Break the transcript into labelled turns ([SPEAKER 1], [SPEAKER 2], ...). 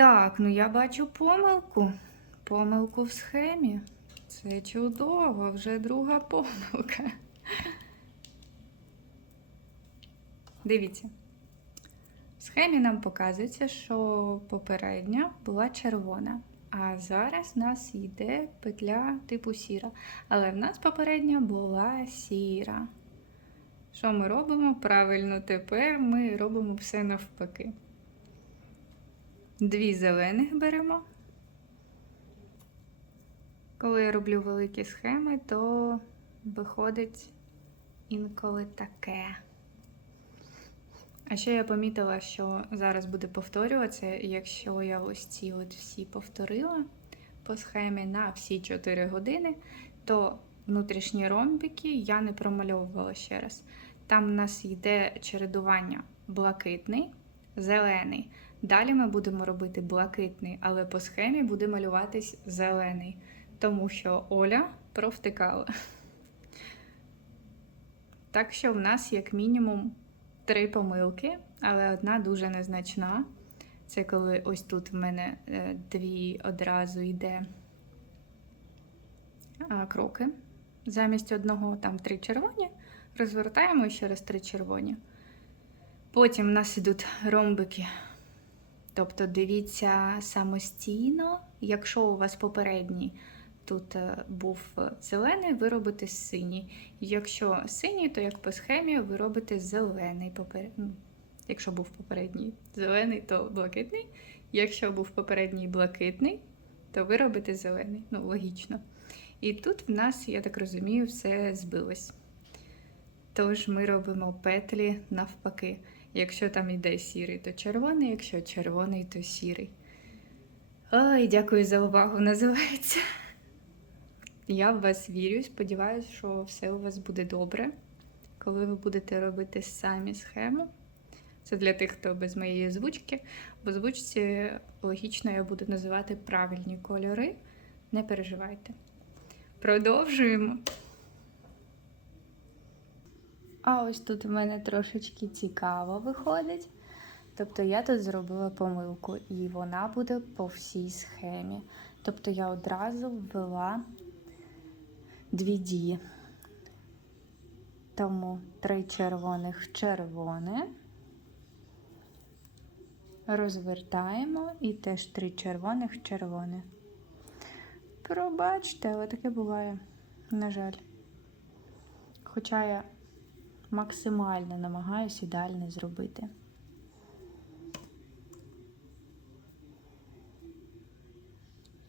[SPEAKER 1] Так, ну я бачу помилку. Помилку в схемі. Це чудово, вже друга помилка. Дивіться. В схемі нам показується, що попередня була червона. А зараз в нас йде петля типу сіра. Але в нас попередня була сіра. Що ми робимо? Правильно, тепер ми робимо все навпаки. Дві зелених беремо. Коли я роблю великі схеми, то виходить інколи таке. А ще я помітила, що зараз буде повторюватися, якщо я ось ці от всі повторила по схемі на всі 4 години, то внутрішні ромбики я не промальовувала ще раз. Там у нас йде чередування блакитний, зелений. Далі ми будемо робити блакитний, але по схемі буде малюватись зелений, тому що Оля провтикала. Так що в нас як мінімум три помилки, але одна дуже незначна. Це коли ось тут в мене е, дві одразу йде кроки. Замість одного там три червоні, розвертаємо і ще раз три червоні. Потім в нас ідуть ромбики. Тобто дивіться самостійно, якщо у вас попередній тут е, був зелений, ви робите синій. Якщо синій, то як по схемі ви робите зелений попер... ну, Якщо був попередній зелений, то блакитний. Якщо був попередній блакитний, то ви робите зелений. Ну, логічно. І тут в нас, я так розумію, все збилось. Тож ми робимо петлі навпаки. Якщо там йде сірий, то червоний, якщо червоний, то сірий. Ой, дякую за увагу, називається. Я в вас вірю, сподіваюся, що все у вас буде добре, коли ви будете робити самі схему. Це для тих, хто без моєї озвучки. В озвучці логічно я буду називати правильні кольори. Не переживайте. Продовжуємо. А ось тут в мене трошечки цікаво виходить. Тобто я тут зробила помилку, і вона буде по всій схемі. Тобто я одразу ввела дві дії. Тому три червоних червоне. Розвертаємо і теж три червоних червоне. Пробачте, але таке буває, на жаль. Хоча я максимально намагаюся ідеально зробити.